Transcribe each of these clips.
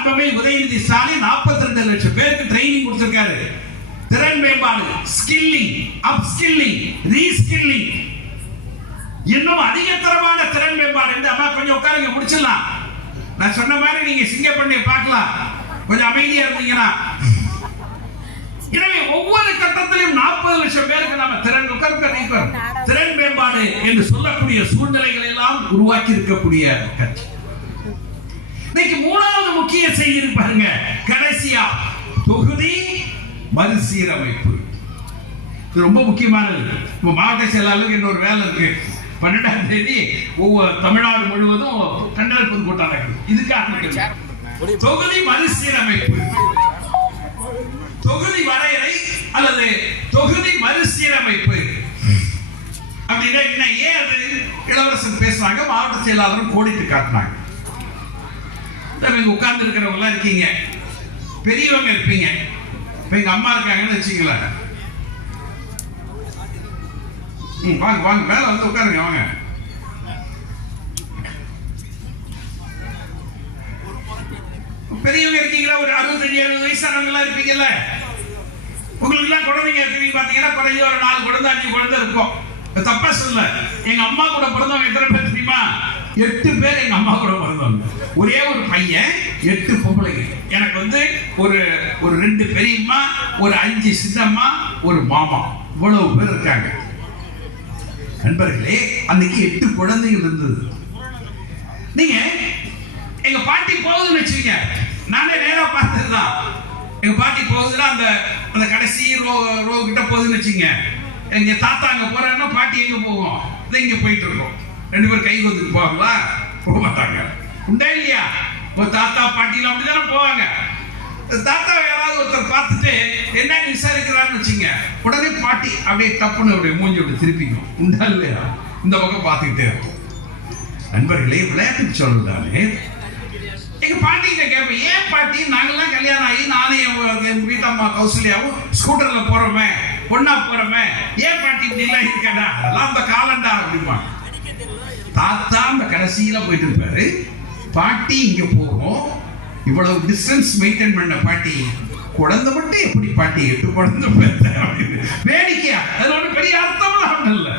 மாண்புமிகு உதயநிதி ஸ்டாலின் 42 லட்சம் பேருக்கு ட்ரைனிங் கொடுத்திருக்காரு. திறன் மேம்பாடு, ஸ்கில்லிங், அப்ஸ்கில்லிங், ரீஸ்கில்லிங், இன்னும் அதிகத்தரமான திறன் மேம்பாடு. இந்த அம்மா கொஞ்சம் உட்காருங்க, முடிச்சிடலாம். நான் சொன்ன மாதிரி நீங்க சிங்கப்பண்ணியை பார்க்கலாம், கொஞ்சம் அமைதியா இருந்தீங்கன்னா. எனவே ஒவ்வொரு கட்டத்திலும் 40 லட்சம் பேருக்கு நாம திறன் மேம்பாடு என்று சொல்லக்கூடிய சூழ்நிலைகளை எல்லாம் உருவாக்கி இருக்கக்கூடிய கட்சி. இன்னைக்கு மூணாவது முக்கிய செய்தி பாருங்க, கடைசியா தொகுதி மறுசீரமைப்பு. இது ரொம்ப முக்கியமானது. மாவட்ட செயலாளருக்கு இன்னொரு வேலை இருக்கு. 12ஆம் தேதி ஒவ்வொரு தமிழ்நாடு முழுவதும் கண்டன பொதுக்கூட்டம் நடக்குது. இதுக்காக தொகுதி மறுசீரமைப்பு, தொகுதி வரையறை அல்லது தொகுதி மறுசீரமைப்பு அப்படின்னா என்ன, ஏன் அது இளவரசன் பேசுறாங்க, மாவட்ட செயலாளரும் கோடிட்டு காட்டினாங்க. உட்கார்ந்து இருக்கிறவங்க இருக்கீங்க, பெரியவங்க இருப்பீங்க. இப்ப எங்க அம்மா இருக்காங்கன்னு வச்சுங்களேன், வாங்க வாங்க மேல வந்து உட்காருங்க, வாங்க. பெரியவங்க இருக்கீங்களா, ஒரு 65-70 வயசானவங்க எல்லாம் இருப்பீங்கல்ல. உங்களுக்கு எல்லாம் குழந்தைங்க இருக்கீங்க பாத்தீங்கன்னா, குறைஞ்ச ஒரு 4 குழந்தை 5 குழந்தை இருக்கும். தப்பா சொல்ல, எங்க அம்மா கூட பிறந்தவங்க எத்தனை பேர் தெரியுமா? 8 பேர் எங்க அம்மா கூட பிறந்தவங்க. ஒரே ஒரு பையன், 8 பொம்பளைங்க. எனக்கு வந்து ஒரு 2 பெரியம்மா, ஒரு 5 சின்னம்மா, ஒரு மாமா, இவ்வளவு பேர் இருக்காங்க. நண்பர்களே, அன்னைக்கு 8 குழந்தைகள் இருந்தது. நீங்க எங்க பாட்டி போகுதுன்னு வச்சுக்கீங்க, நானே நேரா பார்த்ததுதான். எங்க பாட்டி போகுதுன்னா அந்த கடைசி ரோ கிட்ட போகுதுன்னு வச்சுங்க, எங்க தாத்தா அங்க போறேன்னா பாட்டி எங்க போகும், இங்க போயிட்டு இருக்கோம். 2 பேரும் கை வந்துட்டு போவாங்களா? போக மாட்டாங்க. உண்டா இல்லையா? ஒரு தாத்தா பாட்டிலாம் அப்படிதானே போவாங்க. தாத்தா யாராவது ஒருத்தர் பார்த்துட்டு என்ன விசாரிக்கிறான்னு வச்சுங்க, உடனே பாட்டி அப்படியே டப்புன்னு அப்படியே மூஞ்சி அப்படி திருப்பிக்கும். உண்டா இல்லையா? இந்த பக்கம் பார்த்துக்கிட்டே இருக்கும். நண்பர்களே, விளையாட்டுக்கு சொல்றதானே, எங்க பாட்டிகிட்ட கேட்பேன், ஏன் பாட்டி நாங்கெல்லாம் கல்யாணம் ஆகி நானே என் வீட்டம்மா கௌசல்யாவும் ஸ்கூட்டர்ல போறோமே, பொண்ணா போறோமே, ஏன் பாட்டி இப்படி எல்லாம் இருக்கடா, அதெல்லாம் அந்த காலண்டா அப்படிமா. தாத்தா அந்த கடைசியில போயிட்டு இருப்பாரு, பாட்டி இங்க போகும். இவ்வளவு டிஸ்டன்ஸ் மெயின்டைன் பண்ண பாட்டி, குழந்தை மட்டும் எப்படி பாட்டி 8 குழந்தை பெற்ற அப்படின்னு வேடிக்கையா. அது ஒண்ணு பெரிய அர்த்தம்லாம் ஒண்ணு இல்லை.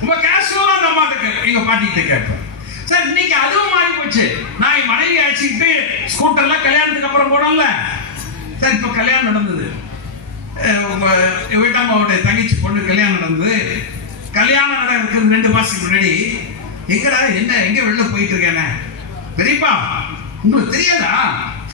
ரொம்ப கேஷுவலா அந்த அம்மாட்ட எங்க பாட்டிகிட்ட கேட்பேன். சார் இன்னைக்கு அதுவும் மாறி போச்சு. நான் என் மனைவி அழைச்சிக்கிட்டு ஸ்கூட்டர்ல கல்யாணத்துக்கு அப்புறம் போனோம்ல சார், இப்ப கல்யாணம் நடந்தது, உங்க வீட்டாமாவோட தங்கச்சி பொண்ணு கல்யாணம் நடந்தது. கல்யாணம் நடக்கிறது 2 மாசத்துக்கு முன்னாடி, எங்கடா என்ன எங்க வெளில போயிட்டு இருக்கேன், பெரியப்பா உங்களுக்கு தெரியாதா,